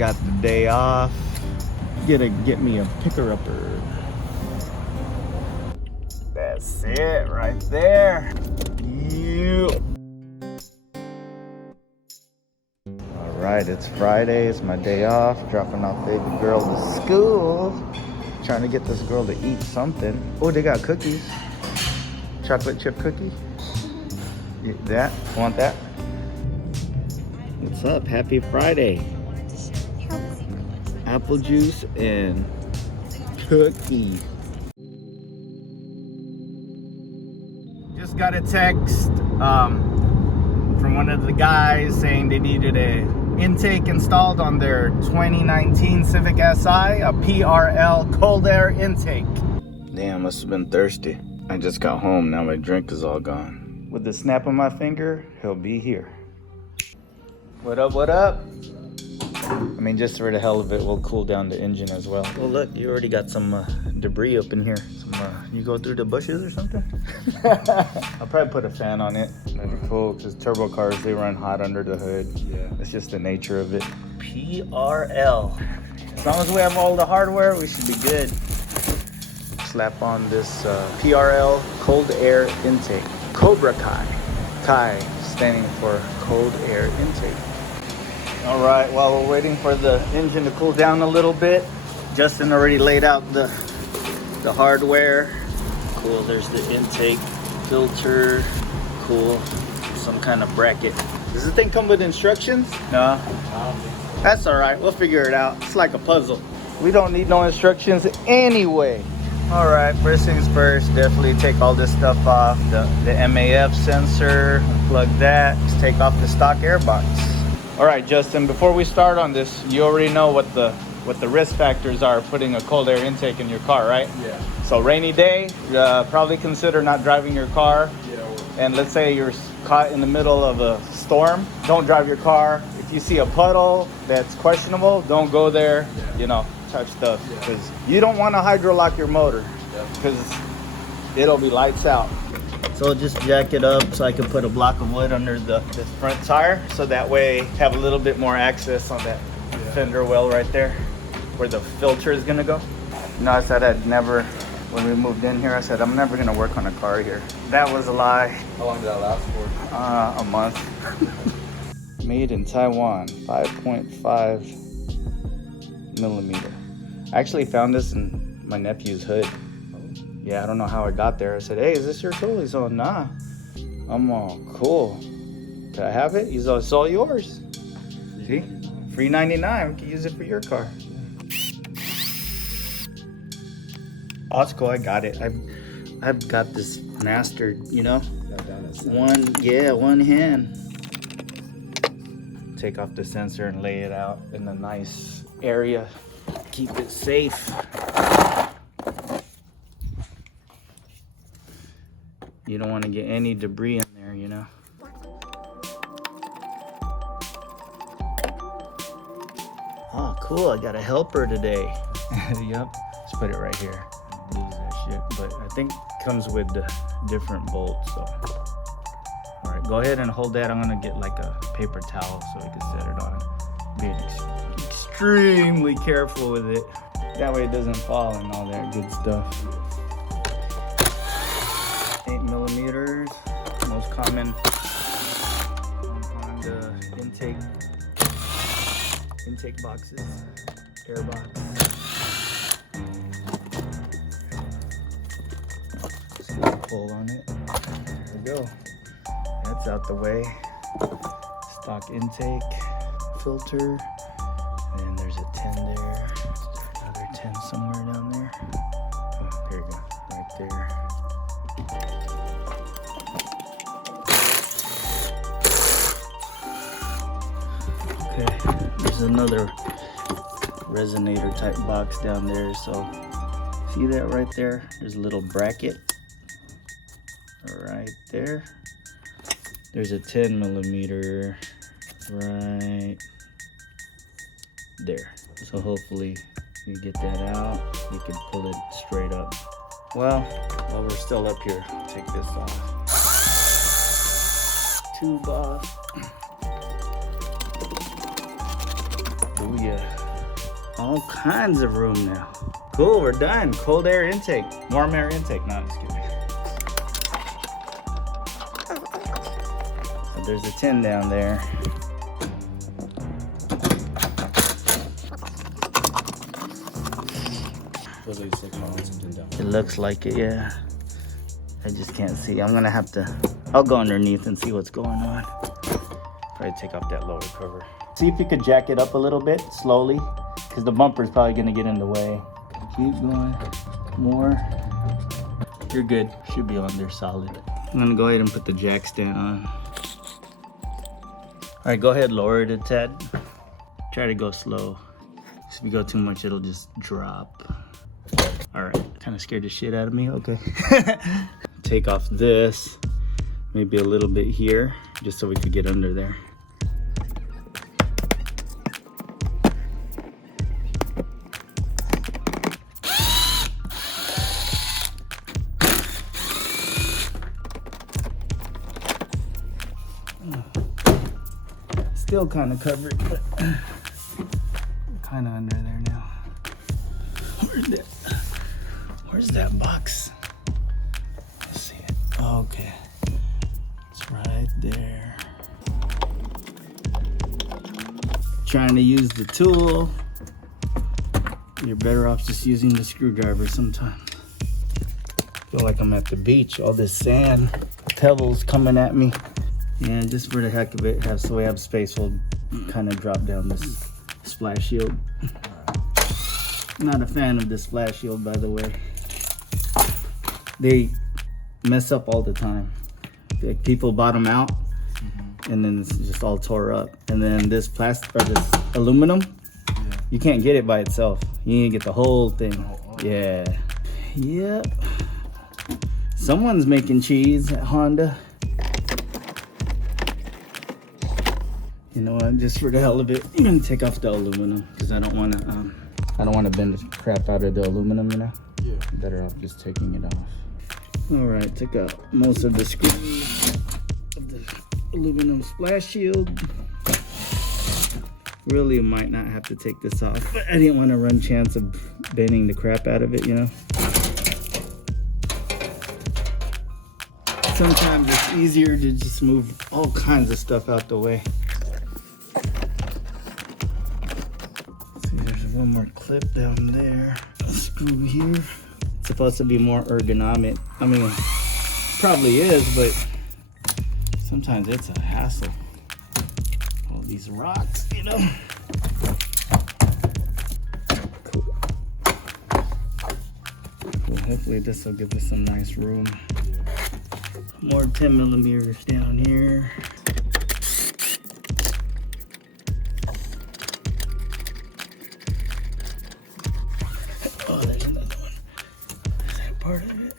got the day off. Get me a picker-upper. That's it right there. All right, it's Friday. It's my day off. Dropping off baby girl to school. Trying to get this girl to eat something. Oh, they got cookies. Chocolate chip cookie. That? Want that? What's up? Happy Friday. Apple juice and cookie. Just got a text from one of the guys saying they needed a intake installed on their 2019 Civic Si, a PRL Cold Air Intake. Damn, must have been thirsty. I just got home, now my drink is all gone. With the snap of my finger, he'll be here. What up, what up? I mean, just for the hell of it, we'll cool down the engine as well. Well, look, you already got some debris up in here. You go through the bushes or something? I'll probably put a fan on it. That'd be cool, because turbo cars, they run hot under the hood. Yeah. It's just the nature of it. PRL. As long as we have all the hardware, we should be good. Slap on this PRL Cold Air Intake. Cobra CAI. CAI standing for Cold Air Intake. All right, while we're waiting for the engine to cool down a little bit, Justin already laid out the hardware. Cool, there's the intake filter. Cool, some kind of bracket. Does this thing come with instructions? No. That's all right, we'll figure it out. It's like a puzzle. We don't need no instructions anyway. All right, first things first, definitely take all this stuff off. The MAF sensor, plug that. Just take off the stock air box. All right, Justin, before we start on this, you already know what the risk factors are putting a cold air intake in your car, right? Yeah. So rainy day, probably consider not driving your car. Yeah. And let's say you're caught in the middle of a storm, don't drive your car. If you see a puddle that's questionable, don't go there, you know, touch stuff. Because you don't want to hydrolock your motor, because it'll be lights out. So just jack it up so I can put a block of wood under this front tire, so that way have a little bit more access on that fender well right there where the filter is gonna go. You know, I said I'd never, when we moved in here, I said I'm never gonna work on a car here. That was a lie. How long did that last for? A month. Made in Taiwan, 5.5 millimeter. I actually found this in my nephew's hood. Yeah, I don't know how it got there. I said, hey, is this your tool? He's all, nah. I'm all, cool. Can I have it? He's all, it's all yours. See? Free 99. We can use it for your car. Oh, it's cool. I got it. I've got this mastered, you know? One hand. Take off the sensor and lay it out in a nice area. Keep it safe. You don't want to get any debris in there, you know. Oh, cool. I got a helper today. Yep. Let's put it right here. Lose that shit. But I think it comes with the different bolts, so. All right, go ahead and hold that. I'm going to get like a paper towel so we can set it on. Be extremely careful with it. That way it doesn't fall and all that good stuff. 8 millimeters, most common on the intake boxes, air box. Just get a pull on it. There we go. That's out the way. Stock intake filter, and there's a 10 there. Another 10 somewhere down there. Oh, there you go, right there. Okay, there's another resonator type box down there. So see that right there? There's a little bracket right there. There's a 10 millimeter right there. So hopefully you get that out, you can pull it straight up. Well, while we're still up here, take this off. Tube off. The Oh yeah. All kinds of room now. Cool, we're done. Cold air intake. Warm air intake. No, just kidding. So there's a tin down there. It looks like it, yeah. I just can't see. I'm gonna have to, I'll go underneath and see what's going on. Probably take off that lower cover. See if you could jack it up a little bit, slowly, because the bumper's probably gonna get in the way. Keep going, more. You're good, should be on there solid. I'm gonna go ahead and put the jack stand on. All right, go ahead, lower it a tad. Try to go slow. If you go too much, it'll just drop. All right, kind of scared the shit out of me, okay. Take off this, maybe a little bit here, just so we could get under there. Still kind of covered, but kind of under there now. Where's that box? Let's see it. Okay, it's right there. Trying to use the tool, you're better off just using the screwdriver sometimes. Feel like I'm at the beach. All this sand, pebbles coming at me. Yeah, just for the heck of it, so we have space, we'll kind of drop down this splash shield. Not a fan of this splash shield, by the way. They mess up all the time. Like, people bottom out, and then it's just all tore up. And then this plastic, or this aluminum, you can't get it by itself. You need to get the whole thing. Yeah. Yep. Someone's making cheese at Honda. You know what? Just for the hell of it, I'm gonna take off the aluminum because I don't want to bend the crap out of the aluminum. You know. Yeah. Better off just taking it off. All right, took out most of the screws of the aluminum splash shield. Really might not have to take this off, but I didn't want to run chance of bending the crap out of it. You know. Sometimes it's easier to just move all kinds of stuff out the way. One more clip down there. A screw here. It's supposed to be more ergonomic. I mean, probably is, but sometimes it's a hassle. All these rocks, you know. Cool. Well, hopefully this will give us some nice room. More 10 millimeters down here. Oh, there's another one. Is that part of it?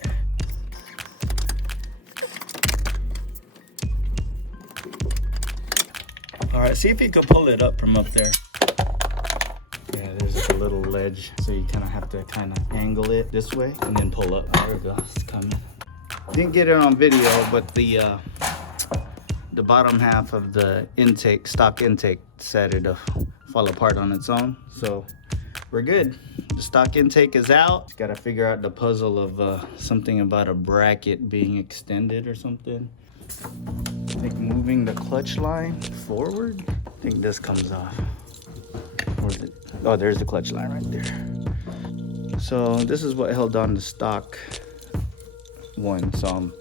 All right, see if you can pull it up from up there. Yeah, there's like a little ledge, so you kind of have to kind of angle it this way and then pull up. There we go, it's coming. Didn't get it on video, but the bottom half of the intake, stock intake, decided to fall apart on its own, so we're good. The stock intake is out. Just gotta figure out the puzzle of something about a bracket being extended or something. I think moving the clutch line forward, I think this comes off. Or is it? Oh, there's the clutch line right there. So this is what held on the stock one. So I'm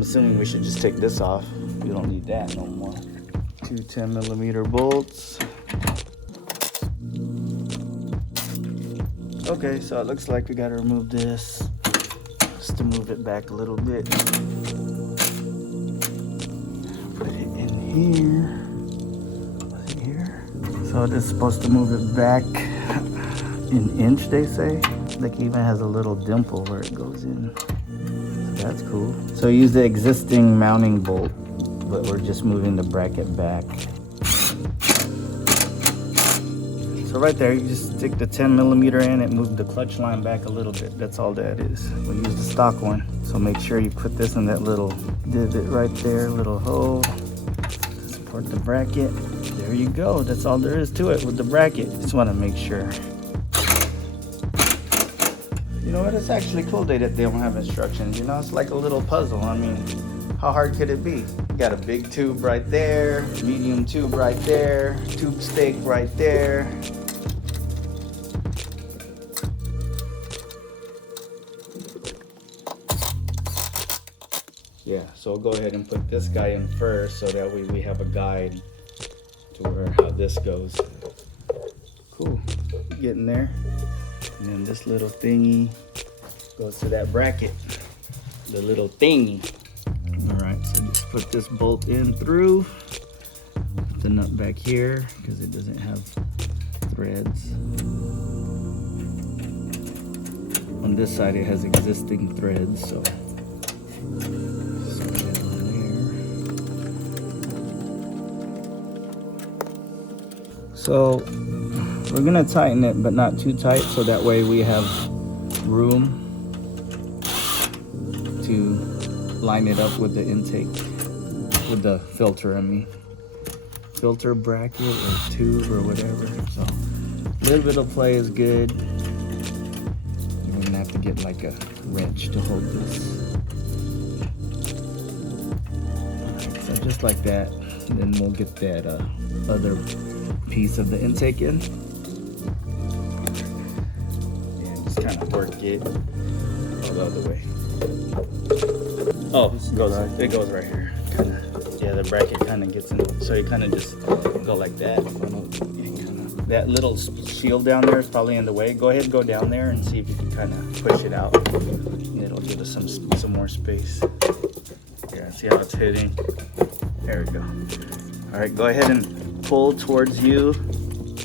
assuming we should just take this off. We don't need that no more. Two 10 millimeter bolts. Okay, so it looks like we gotta remove this just to move it back a little bit. Put it in here. Was it here? So this is supposed to move it back an inch, they say. Like it even has a little dimple where it goes in. So that's cool. So use the existing mounting bolt, but we're just moving the bracket back. So right there, you just stick the 10 millimeter in and move the clutch line back a little bit. That's all that is. We'll use the stock one. So make sure you put this in that little divot right there, little hole. It's Support the bracket. There you go. That's all there is to it with the bracket. Just want to make sure. You know what? It's actually cool that they don't have instructions. You know, it's like a little puzzle. I mean, how hard could it be? You got a big tube right there, medium tube right there, tube stake right there. Yeah, so we'll go ahead and put this guy in first so that way we have a guide to how this goes. Cool, getting there. And then this little thingy goes to that bracket, the little thingy. All right, so just put this bolt in through. Put the nut back here because it doesn't have threads. On this side it has existing threads, so. So we're gonna tighten it, but not too tight, so that way we have room to line it up with the intake, with the filter, I mean. Filter bracket or tube or whatever. So a little bit of play is good. We're gonna have to get like a wrench to hold this. Alright, so just like that. And then we'll get that other piece of the intake in. And just kind of work it the other way. Oh, it goes right here. Yeah, the bracket kind of gets in. So you kind of just go like that. That little shield down there is probably in the way. Go ahead and go down there and see if you can kind of push it out. And it'll give us some more space. Yeah, see how it's hitting? There we go. All right, go ahead and pull towards you.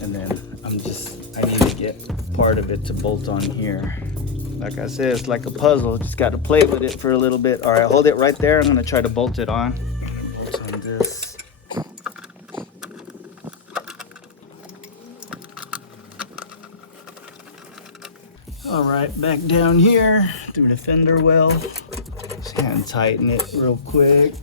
And then I need to get part of it to bolt on here. Like I said, it's like a puzzle. Just got to play with it for a little bit. All right, hold it right there. I'm gonna try to bolt it on. Bolt on this. All right, back down here through the fender well. Just hand tighten it real quick.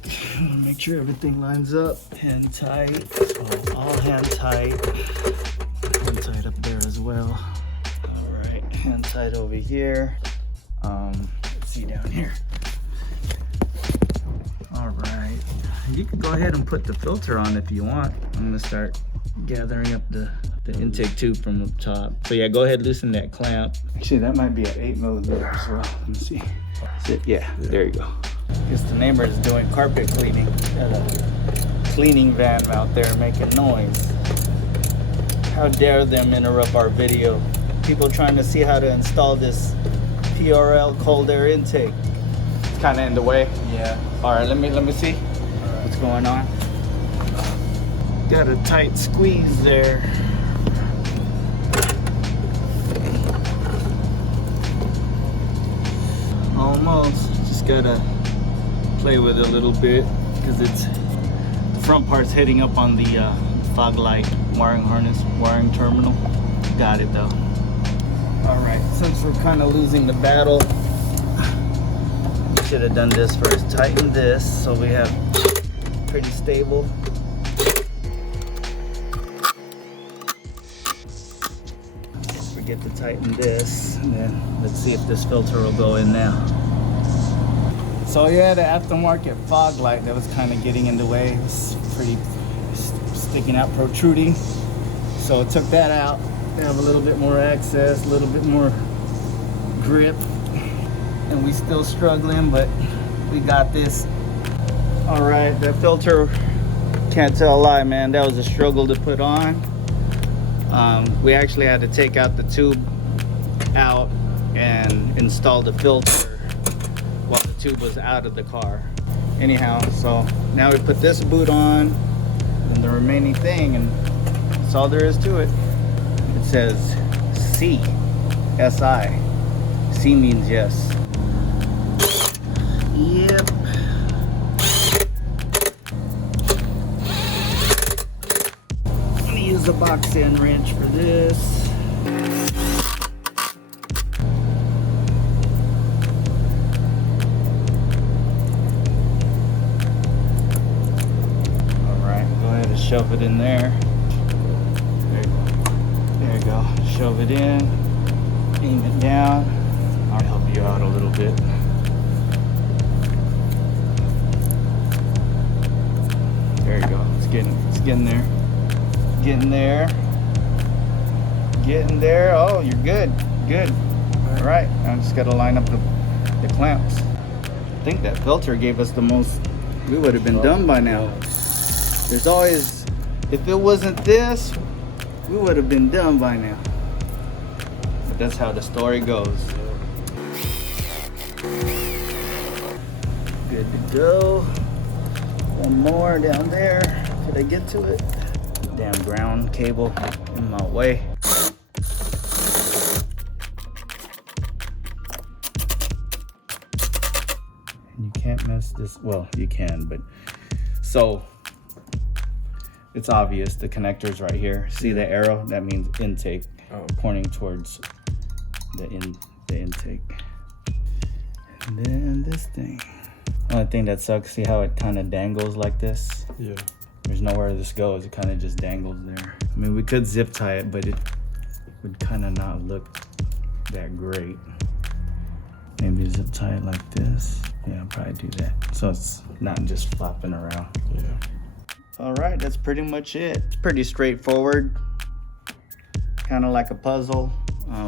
Make sure everything lines up. Hand tight. So all hand tight. Hand tight up there as well. Hand tight over here. Let's see down here. All right, you can go ahead and put the filter on if you want. I'm gonna start gathering up the intake tube from the top. So yeah, go ahead, loosen that clamp. Actually, that might be an 8mm as well. Let me see. Yeah, there you go. I guess the neighbor is doing carpet cleaning. Got a cleaning van out there making noise. How dare them interrupt our video. People trying to see how to install this PRL Cold Air Intake. It's kind of in the way. Yeah. All right, let me see what's going on. Got a tight squeeze there. Almost. Just gotta play with it a little bit because the front part's heading up on the fog light wiring harness, wiring terminal. Got it though. All right, since we're kind of losing the battle, should have done this first. Tighten this so we have pretty stable. Forget to tighten this, and then let's see if this filter will go in now. So yeah, the aftermarket fog light that was kind of getting in the way. It was pretty sticking out, protruding. So I took that out. Have a little bit more access, a little bit more grip, and we still struggling, but we got this. All right, that filter, can't tell a lie, man, that was a struggle to put on. We actually had to take out the tube out and install the filter while the tube was out of the car. Anyhow, so now we put this boot on and the remaining thing, and that's all there is to it. It says C, S-I. C means yes. Yep. I'm gonna use a box end wrench for this. Alright, go ahead shove it in there. There you go. Shove it in. Aim it down. I'll help you out a little bit. There you go. It's getting there. Getting there. Getting there. Oh, you're good. Good. All right. I just got to line up the clamps. I think that filter gave us the most. We would have been done by now. There's always, if it wasn't this, we would have been done by now. But that's how the story goes. Good to go. One more down there. Did I get to it? Damn ground cable in my way. You can't mess this. Well, you can, but so it's obvious. The connector's right here. See the arrow? That means intake, pointing towards the intake. And then this thing. Only thing that sucks, see how it kind of dangles like this? Yeah. There's nowhere this goes. It kind of just dangles there. I mean, we could zip tie it, but it would kind of not look that great. Maybe zip tie it like this. Yeah, I'll probably do that. So it's not just flopping around. Yeah. All right, that's pretty much it. It's pretty straightforward. Kind of like a puzzle.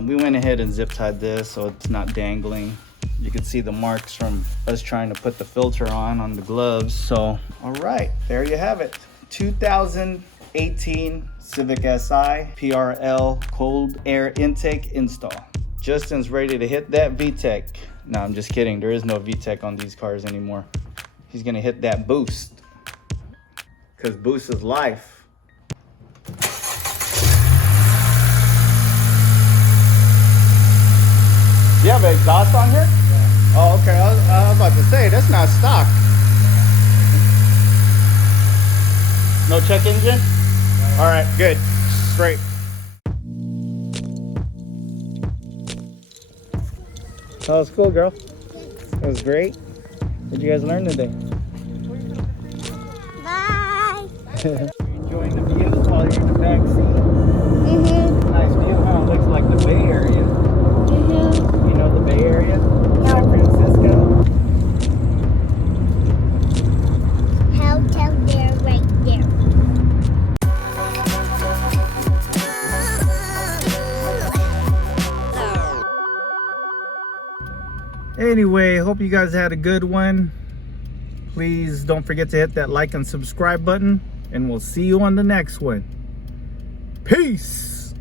We went ahead and zip tied this so it's not dangling. You can see the marks from us trying to put the filter on the gloves. So, all right, there you have it. 2018 Civic Si PRL Cold Air Intake install. Justin's ready to hit that VTEC. No, I'm just kidding. There is no VTEC on these cars anymore. He's gonna hit that boost. Because boost is life. You have exhaust on here? Yeah. Oh, okay. I was about to say, that's not stock. No check engine? No. All right, good. Great. That was cool, girl. That was great. What did you guys learn today? Bye. Enjoying the view while you're in the back seat. Mm-hmm. Nice view, huh? Looks like the Bay Area. Mm-hmm. You know the Bay Area? No. San Francisco? Hotel there, right there. Anyway, hope you guys had a good one. Please don't forget to hit that like and subscribe button, and we'll see you on the next one. Peace!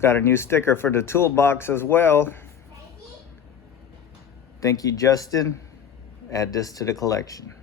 Got a new sticker for the toolbox as well. Thank you, Justin. Add this to the collection.